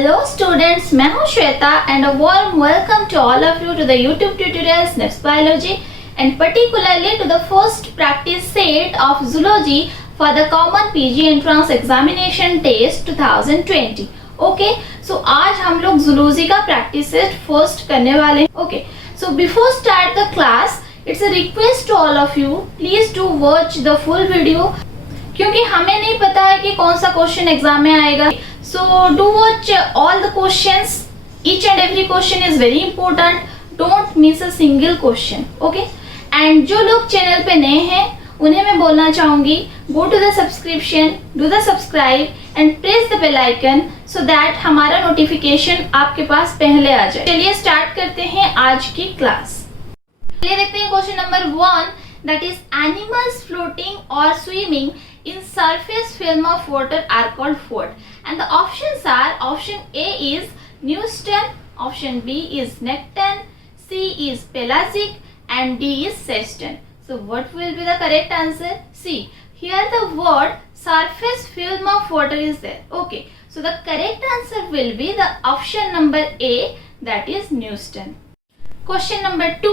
Hello students, मैं हूं Shweta and a warm welcome to all of you to the YouTube tutorial Snebs biology and particularly to the first practice set of zoology for the common PG entrance examination test 2020. Okay, so आज हम लोग zoology का practice set first करने वाले हैं. Okay, so before start the class, it's a request to all of you, please do watch the full video क्योंकि हमें नहीं पता है कि कौन सा क्वेश्चन एग्जाम में आएगा. So do watch all the questions. Each and every question is very important. Don't miss a single question. Okay. And जो लोग चैनल पे नए हैं उन्हें मैं बोलना चाहूंगी, go to the subscription, do the subscribe and press the bell icon so that हमारा नोटिफिकेशन आपके पास पहले आ जाए. चलिए स्टार्ट करते हैं आज की क्लास. चलिए देखते हैं question number 1, that is animals floating और swimming in surface film of water are called what. And the options are, option A is neuston, option B is nekton, C is pelagic and D is seston. So what will be the correct answer? See, here the word surface film of water is there. Okay, so the correct answer will be the option number A, that is Newton. Question number 2,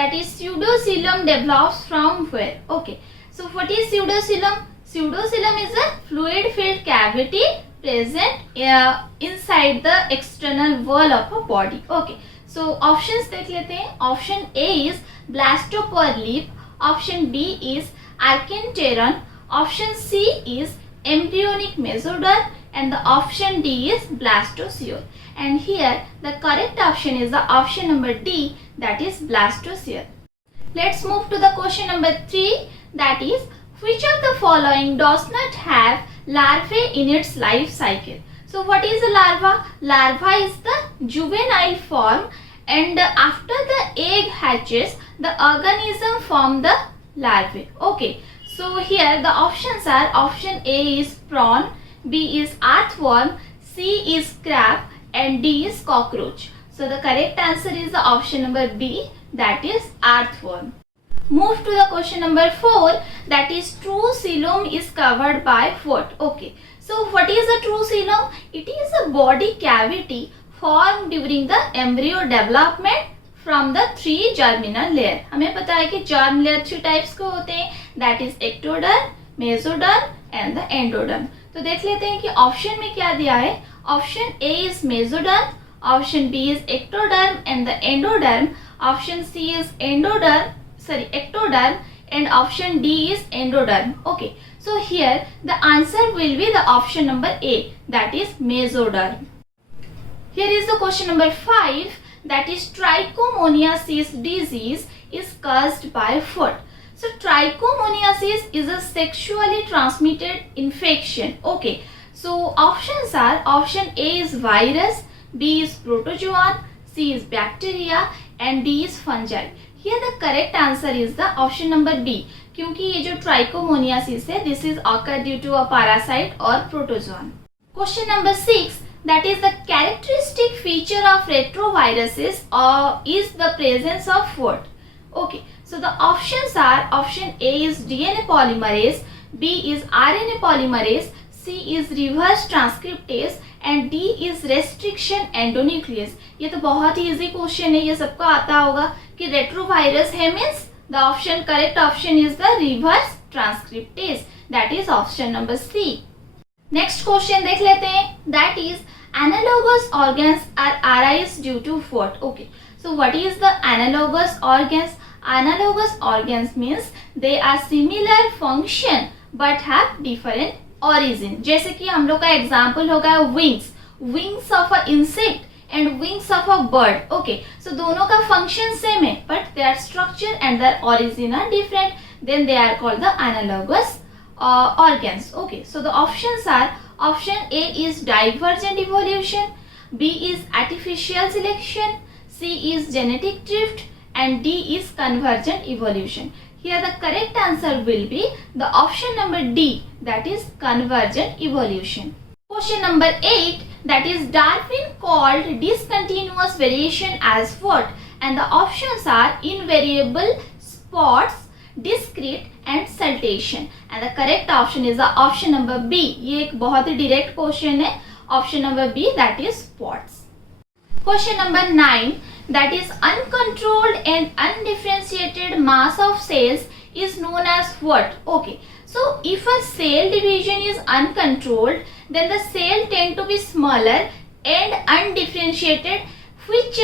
that is pseudocoelom develops from where? Okay, so what is pseudocoelom? Pseudocoelom is a fluid filled cavity present inside the external wall of a body. Okay, so options देख लेते हैं. Option A is blastopore leaf, option B is archenteron, option C is embryonic mesoderm, and the option D is blastosphere. And here the correct option is the option number D, that is blastosphere. Let's move to the question number 3, that is which of the following does not have larvae in its life cycle? So what is a larva? Larva is the juvenile form, and after the egg hatches the organism form the larvae. Okay, so here the options are, option A is prawn, B is earthworm, C is crab, and D is cockroach. So the correct answer is the option number B, that is earthworm. Move to the question number 4, that is true coelom is covered by what? Okay, so what is a true coelom? It is a body cavity formed during the embryo development from the 3 germinal layer. हमें पता है कि germ layer 3 types के होते हैं, that is ectoderm, mesoderm and the endoderm. तो देख लेते हैं कि ऑप्शन में क्या दिया है. Option A is mesoderm, option B is ectoderm and the endoderm, option C is ectoderm and option D is endoderm. Okay, so here the answer will be the option number A, that is mesoderm. Here is the question number 5, that is trichomoniasis disease is caused by what? So trichomoniasis is a sexually transmitted infection. Okay, so options are, option A is virus, B is protozoan, C is bacteria and D is fungi. Here the correct answer is the option number B, क्योंकि ये जो trichomoniasis है, this is occur due to a parasite or protozoan. Question number 6, that is the characteristic feature of retroviruses is the presence of what? Okay, so the options are, option A is DNA polymerase, B is RNA polymerase, C is reverse transcriptase and D is restriction endonuclease. ये तो बहुत ही easy question है, ये सबको आता होगा कि retrovirus है means the option, correct option is the reverse transcriptase, that is option number C. Next question देख लेते हैं, that is analogous organs are arise due to what? Okay, so what is the analogous organs? Analogous organs means they are similar function but have different origin. जैसे कि हम लोग का example होगा wings of a insect and wings of a bird. Okay, so दोनों का function same है but their structure and their origin are different, then they are called the analogous organs. Okay, so the options are, option A is divergent evolution, B is artificial selection, C is genetic drift and D is convergent evolution. Here the correct answer will be the option number D, that is convergent evolution. Question number 8, that is Darwin called discontinuous variation as what? And the options are invariable, spots, discrete and saltation. And the correct option is the option number B. ये एक बहुत ही direct question है. option number B, that is spots. Question number 9, that is uncontrolled and undifferentiated mass of cells is known as what? Okay, so if a cell division is uncontrolled, then the cell tend to be smaller and undifferentiated, which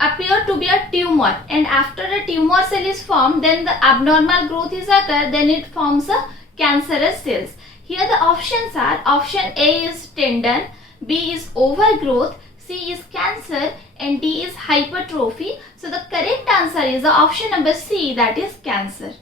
appear to be a tumor, and after a tumor cell is formed, then the abnormal growth is occur, then it forms a cancerous cells. Here the options are, option A is tendon, B is overgrowth, C is cancer, and D is hypertrophy. So the correct answer is the option number C, that is cancer.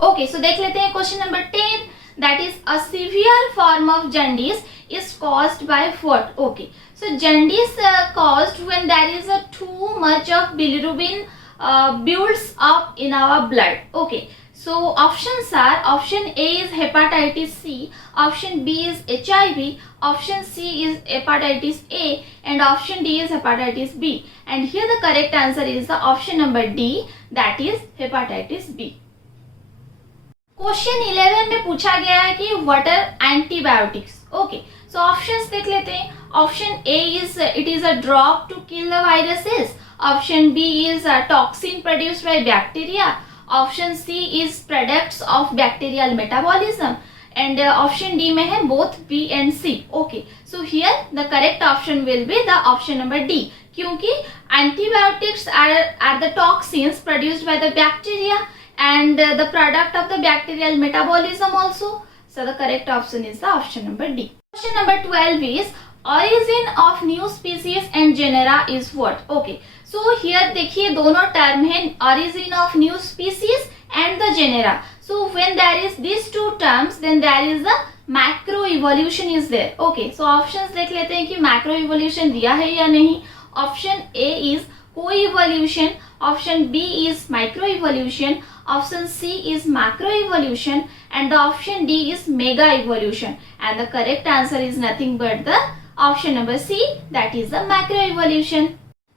Okay, so देख लेते हैं question number 10, that is a severe form of jaundice is caused by what? Okay, so jaundice caused when there is a too much of bilirubin builds up in our blood. Okay, so options are, option A is hepatitis C, option B is HIV, option C is hepatitis A, and option D is hepatitis B. And here the correct answer is the option number D, that is hepatitis B. Question 11 में पूछा गया है कि what are antibiotics. Okay, so options देख लेते हैं. Option A is it is a drug to kill the viruses, option B is a toxin produced by bacteria, option C is products of bacterial metabolism, and option D में है both B and C. Okay, so here the correct option will be the option number D, क्योंकि antibiotics are the toxins produced by the bacteria and the product of the bacterial metabolism also. So the correct option is the option number D. Question number 12 is origin of new species and genera is what? Okay, so here देखिए दोनों term है, origin of new species and the genera. So when there is these two terms, then there is a macro evolution is there. Okay, so options देख लेते हैं कि macro evolution दिया है या नहीं. Option A is co-evolution, option B is microevolution, option C is macroevolution, and the option D is mega evolution, and the correct answer is nothing but the option number C, that is the macroevolution.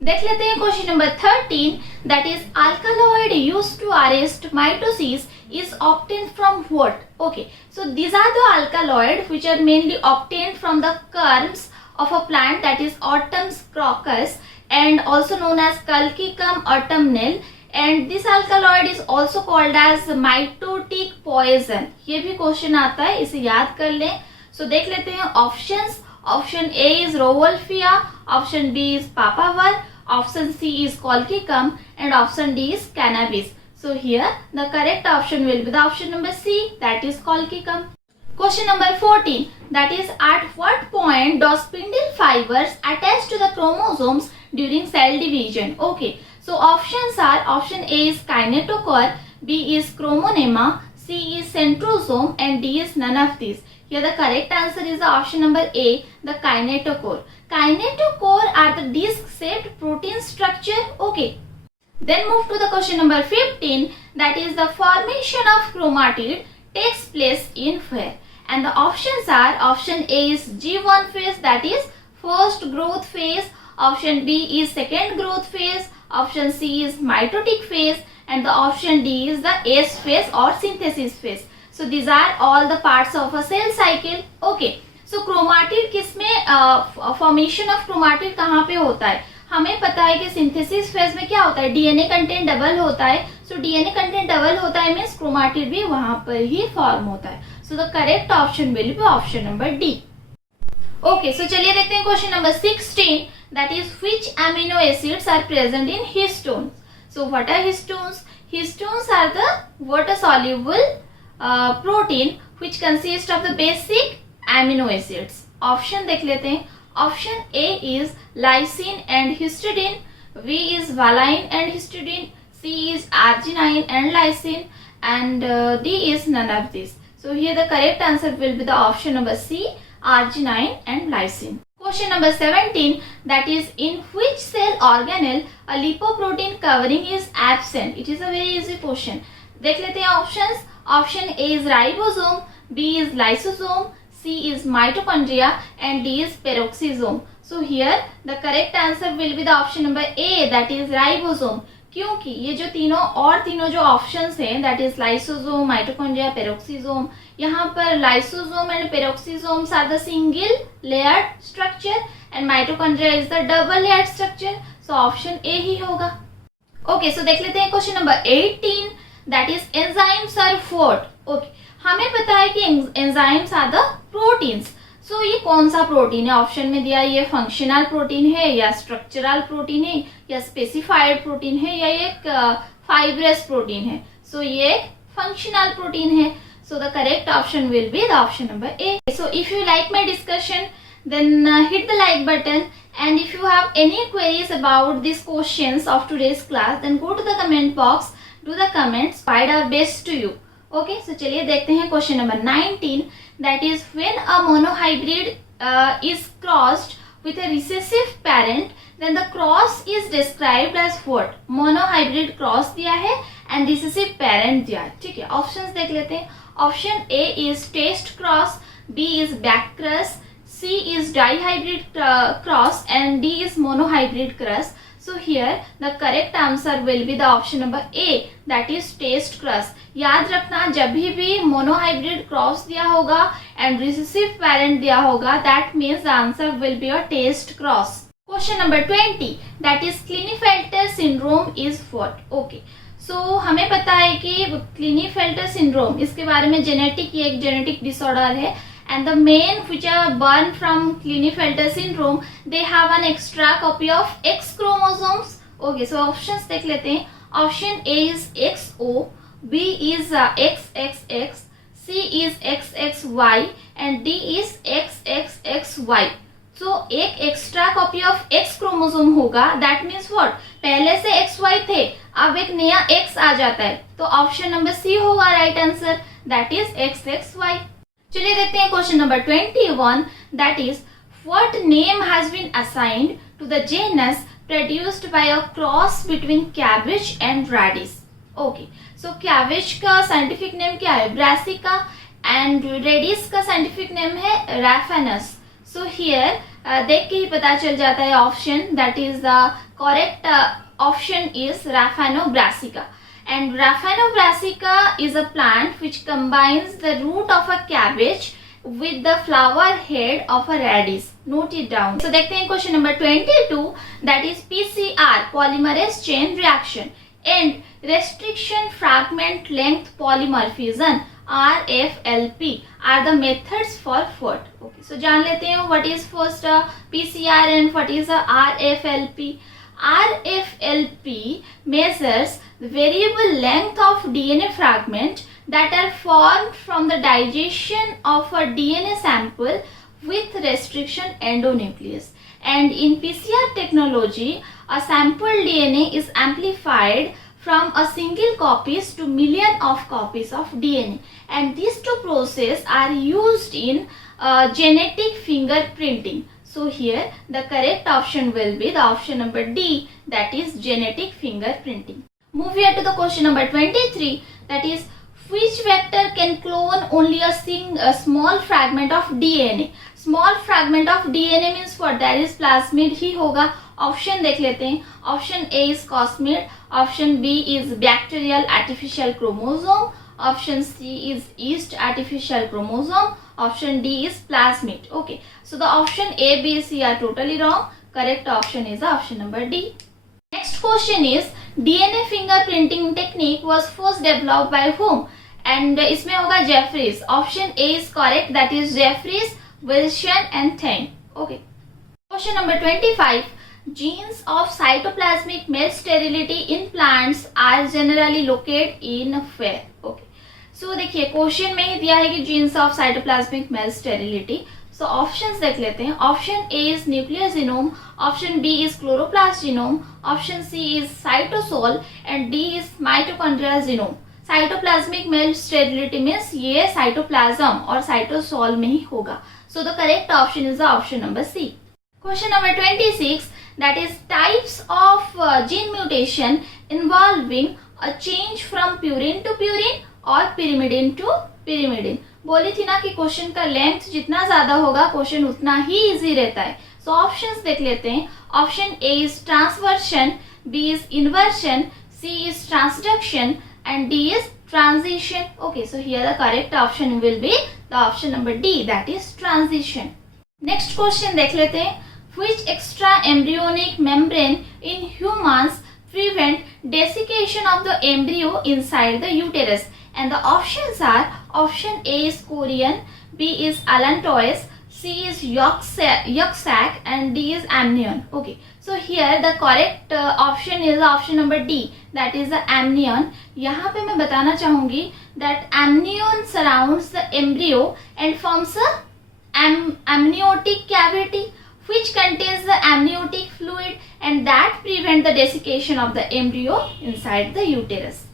देख लेते हैं question number 13, that is alkaloid used to arrest mitosis is obtained from what? Okay, so these are the alkaloid which are mainly obtained from the kernels of a plant, that is autumn's crocus, and also known as Colchicum autumnale, and this alkaloid is also called as mitotic poison. ये भी question आता है, इसे याद कर लें. सो देख लेते हैं options. Option A is rauwolfia, option B is papaver, option C is Colchicum, and option D is cannabis. So here the correct option will be the option number C, that is Colchicum. Question number 14, that is at what point do spindle fibers attach to the chromosomes during cell division? Okay, so options are, option A is kinetochore, B is chromonema, C is centrosome, and D is none of these. Here the correct answer is the option number A, the kinetochore. Kinetochore are the disc-shaped protein structure. Okay, then move to the question number 15, that is the formation of chromatid takes place in where? And the options are, option A is G1 phase, that is first growth phase, option B is second growth phase, option C is mitotic phase, and the option D is the S phase or synthesis phase. So these are all the parts of a cell cycle. Okay, so chromatid किसमें formation of chromatid कहाँ पे होता है? हमें पता है कि synthesis phase में क्या होता है, डीएनए कंटेंट डबल होता है. सो डीएनए कंटेंट डबल होता है मीन्स क्रोमाटिड भी वहां पर ही फॉर्म होता है. So the correct option will be option number D. Okay, so चलिए देखते हैं question number 16, that is which amino acids are present in histones. So what are histones? Histones are the water soluble protein which consist of the basic amino acids. Option देख लेते हैं. Option A is lysine and histidine, B is valine and histidine, C is arginine and lysine, and D is none of these. So here the correct answer will be the option number C, arginine and lysine. Question number 17, that is in which cell organelle a lipoprotein covering is absent? It is a very easy question. देख लेते हैं options. Option A is ribosome, B is lysosome, C is mitochondria, and D is peroxisome. So here the correct answer will be the option number A, that is ribosome. क्योंकि ये जो तीनों जो options हैं, that is lysosome, mitochondria, peroxisome, यहाँ पर lysosome and peroxisomes are the single layered structure and mitochondria is the double layered structure, so option A ही होगा। ओके, सो देख लेते हैं question number 18, that is enzymes are what. Okay, हमें पता है कि enzymes are the proteins. So ये कौन सा प्रोटीन है? ऑप्शन में दिया ये फंक्शनल प्रोटीन है या स्ट्रक्चरल प्रोटीन है या स्पेसिफाइड प्रोटीन है या एक फाइब्रस प्रोटीन है। सो ये एक फंक्शनल प्रोटीन है। So the correct option will be the option number A. So if you like my discussion then hit the like button, and if you have any queries about these questions of today's class then go to the comment box, do the comments, provide our best to you. Okay, so चलिए देखते हैं question number 19, that is when a monohybrid is crossed with a recessive parent then the cross is described as what? monohybrid cross दिया है and recessive parent दिया है। ठीक है, options देख लेते हैं। Option A is test cross, B is back cross, C is dihybrid cross and D is monohybrid cross. So here the correct answer will be the option number A, that is test cross. याद रखना, जब भी monohybrid cross दिया होगा and recessive parent दिया होगा, that means the answer will be a test cross. Question number 20, that is Klinefelter syndrome is what? Okay. So हमें पता है कि Klinefelter syndrome, इसके बारे में एक genetic disorder है, and the men which are born from Klinefelter syndrome they have an extra copy of X chromosomes. Okay, so options देख लेते हैं। Option A is XO, B is XXX, C is XXY and D is XXXY. So एक extra copy of X chromosome होगा, that means what? पहले से XY थे, अब एक नया X आ जाता है, तो ऑप्शन नंबर सी होगा right answer, that is XXY। चलिए देखते हैं question number 21, that is what name has been assigned to the genus produced by a cross between cabbage and radish. Okay, so cabbage का scientific name क्या है? Brassica, and radish का scientific name है raphanus. So here देख के ही पता चल जाता है option, that is the correct option is raphanobrassica. And Raphanobrassica is a plant which combines the root of a cabbage with the flower head of a radish. Note it down. So देखते हैं question number 22, that is PCR polymerase chain reaction and restriction fragment length polymorphism RFLP are the methods for what? Okay, so जान लेते हैं what is first PCR and what is RFLP. RFLP measures the variable length of DNA fragment that are formed from the digestion of a DNA sample with restriction endonucleus. And in PCR technology, a sample DNA is amplified from a single copies to million of copies of DNA. And these two processes are used in genetic fingerprinting. So here the correct option will be the option number D, that is genetic fingerprinting. Move here to the question number 23, that is which vector can clone only a small fragment of DNA. Small fragment of DNA means what? That is plasmid ही होगा। Option देख लेते हैं। Option A is cosmid, option B is bacterial artificial chromosome, option C is yeast artificial chromosome, option D is plasmid. Okay, so the option A, B, C are totally wrong. Correct option is option number D. Next question is DNA fingerprinting technique was first developed by whom? And इसमें होगा Jeffries. Option A is correct, that is Jeffries, Wilson and Thane. Okay. Question number 25. Genes of cytoplasmic male sterility in plants are generally located in where? Okay. So देखिए question में ही दिया है कि genes of cytoplasmic male sterility. So options देख लेते हैं। Option A is nuclear genome, option B is chloroplast genome, option C is cytosol and D is mitochondrial genome. Cytoplasmic male sterility means ये cytoplasm और cytosol में ही होगा। So the correct option is the option number C. Question number 26, that is types of gene mutation involving a change from purine to purine और pyrimidine to pyrimidine। बोली थी ना कि क्वेश्चन का लेंथ जितना ज्यादा होगा क्वेश्चन उतना ही इजी रहता है। सो ऑप्शंस देख लेते हैं। Option A is transversion, B is inversion, C is transduction, and D is transition. Okay, so here the correct option will be the option number D, that is transition. Next question देख लेते हैं. Which extra embryonic membrane in humans prevent desiccation of the embryo inside the uterus? And the options are, option A is chorion, B is allantois, C is yolk sac, and D is amnion. Okay, so here the correct option is option number D, that is the amnion. यहाँ पे मैं बताना चाहूँगी that amnion surrounds the embryo and forms a amniotic cavity which contains the amniotic fluid and that prevent the desiccation of the embryo inside the uterus.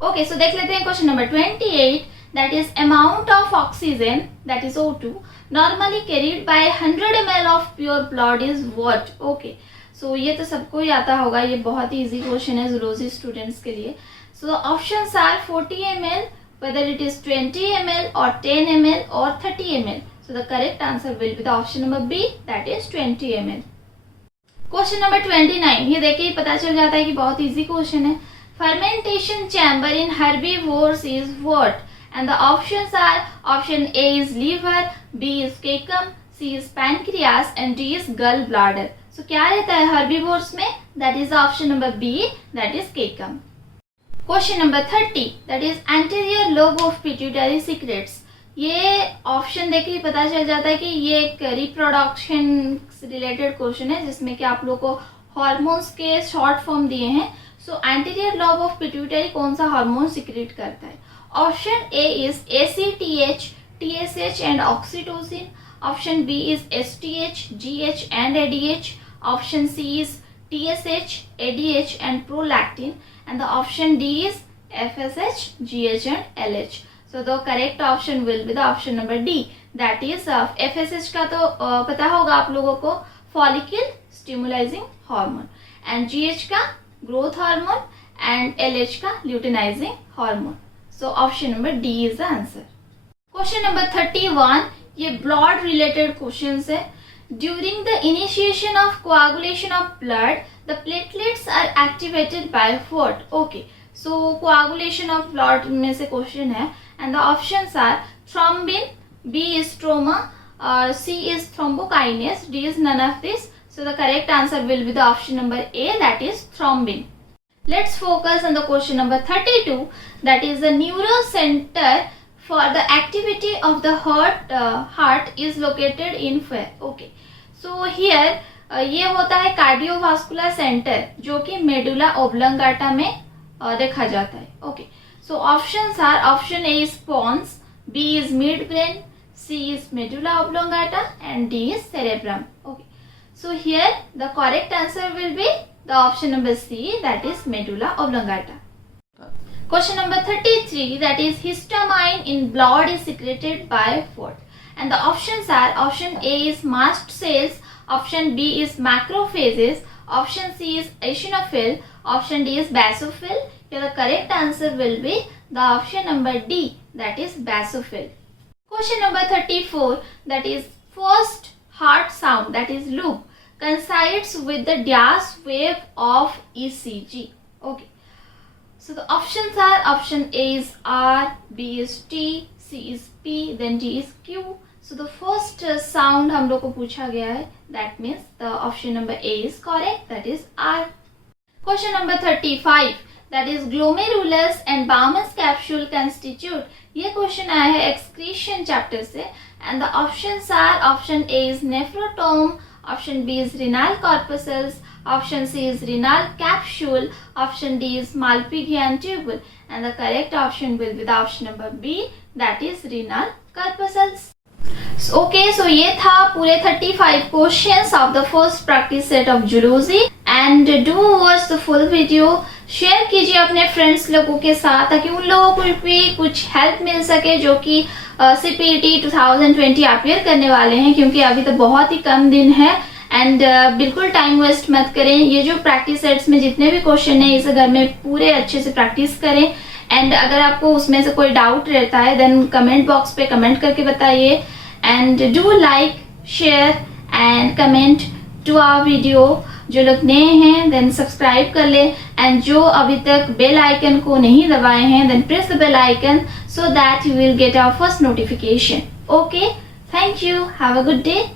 Okay, so देख लेते हैं question number 28, that is amount of oxygen, that is O2, normally carried by 100 ml of pure blood is what? Okay, so ये तो सबको ही आता होगा, ये बहुत ही easy question है zoology students के लिए. So the options are 40 ml, whether it is 20 ml or 10 ml or 30 ml. So the correct answer will be the option number B, that is 20 ml. Question number 29, ये देखिए पता चल जाता है कि बहुत easy question है. Fermentation chamber in herbivores is what? And the options are, option A is liver, B is cecum, C is pancreas, and D is gallbladder. So क्या रहता है herbivores में? That is option number B, that is cecum. Question number 30, that is anterior lobe of pituitary secretes. ये option देख के पता चल जाता है कि ये एक रिप्रोडक्शन रिलेटेड क्वेश्चन है जिसमें कि आप लोग को हार्मोन्स के शॉर्ट फॉर्म दिए हैं. So anterior lobe of pituitary कौन सा हार्मोन सिक्रेट करता है? Option A is ACTH, TSH and oxytocin. Option B is STH, GH and ADH. Option C is TSH, ADH and prolactin. And the option D is FSH, GH and LH. So the correct option will be the option number D, that is FSH का तो पता होगा आप लोगों को, follicle stimulating hormone, and GH का growth hormone and LH का luteinizing hormone. So option number D is the answer. Question number 31, ये blood related questions है. During the initiation of coagulation of blood, the platelets are activated by what? Okay, so coagulation of blood में से question है. And the options are thrombin, B is stroma, C is thrombokinase, D is none of this. So the correct answer will be the option number A, that is thrombin. Let's focus on the question number 32, that is the neurocenter for the activity of the heart is located in where? Okay, so here ये होता है cardiovascular centre जो कि medulla oblongata में देखा जाता है. Okay, so options are, option A is pons, B is midbrain, C is medulla oblongata and D is cerebrum. Okay, so here the correct answer will be the option number C, that is medulla oblongata. Question number 33, that is histamine in blood is secreted by what? And the options are, option A is mast cells, option B is macrophages, option C is eosinophil, option D is basophil. Here the correct answer will be the option number D, that is basophil. Question number 34, that is first heart sound, that is loop, coincides with the dash wave of ECG. Okay, so the options are, option A is R, B is T, C is P, then D is Q. So the first sound हम लोग को पूछा गया है, that means the option number A is correct, that is R. Question number 35, that is glomerulus and Bowman's capsule constitute. ये question आया है excretion chapter से, and the options are, option A is nephrotome, option B is renal corpuscles, option C is renal capsule, option D is Malpighian tubule, and the correct option will be the option number B, that is renal corpuscles. Okay, so ये था पूरे 35 questions of the first practice set of zoology, and do watch the full video. Share कीजिए अपने friends लोगों के साथ ताकि उन लोगों को भी कुछ हेल्प मिल सके जो कि CPET 2020 अपियर करने वाले हैं, क्योंकि अभी तो बहुत ही कम दिन है. एंड बिल्कुल टाइम वेस्ट मत करें. ये जो प्रैक्टिस सेट्स में जितने भी क्वेश्चन है इसे घर में पूरे अच्छे से प्रैक्टिस करें. एंड अगर आपको उसमें से कोई डाउट रहता है देन कमेंट बॉक्स पे कमेंट करके बताइए. And do like, share and comment to our video. जो लोग नए हैं देन सब्सक्राइब कर ले, एंड जो अभी तक बेल आइकन को नहीं दबाए हैं then press the bell icon so that you will get our first notification. Okay, thank you. Have a good day.